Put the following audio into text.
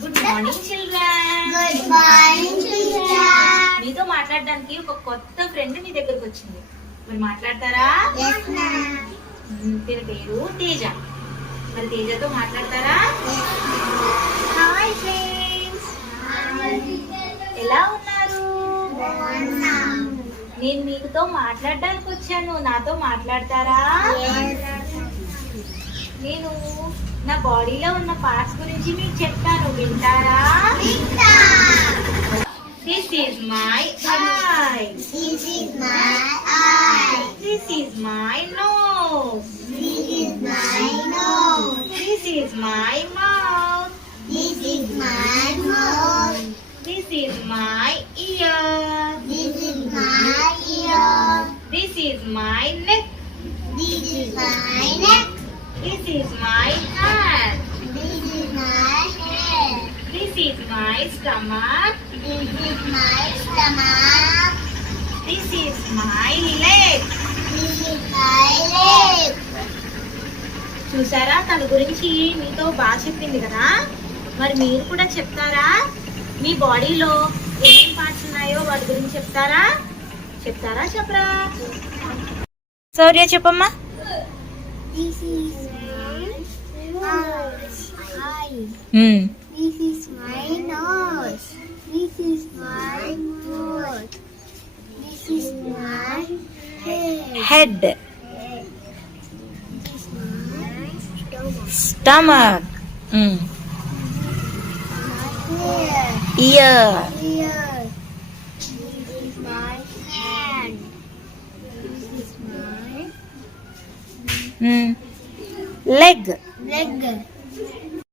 Good morning children. Good morning teacher. మీతో మాట్లాడడానికి ఒక కొత్త ఫ్రెండ్ మీ దగ్గరకు వచ్చింది. మరి మాట్లాడతారా? yes ma'am. తన పేరు తేజ. మరి తేజతో మాట్లాడతారా? Hi friends. ఎలా ఉన్నారు? బాగున్నాం. నేను మీతో మాట్లాడడానికి వచ్చాను. నాతో మాట్లాడతారా? నేను నా బాడీలో ఉన్న పార్ట్స్ గురించి మీకు చెప్తాను, వింటారా? This is my eye. This is my eye. This is my nose. This is my nose. This is my mouth. This is my mouth. This is my ear. This is my ear. This is my neck. This is my neck. This is my hand. This is my head. This is my stomach. This is my stomach. This is my leg. This is my leg. చూసారా, తన గురించి మీతో బాగా చెప్పింది కదా. మరి మీరు కూడా చెప్తారా? మీ బాడీలో ఏమేం పార్ట్స్ ఉన్నాయో వాటి గురించి చెప్తారా? చెప్పరా? సౌర్య చెప్పమ్మా. This is my eye. This is my nose. This is my mouth. This is my head. Head. This is my stomach. Stomach. My hair. Year. Ear. This is my hand. This is my leg. leg.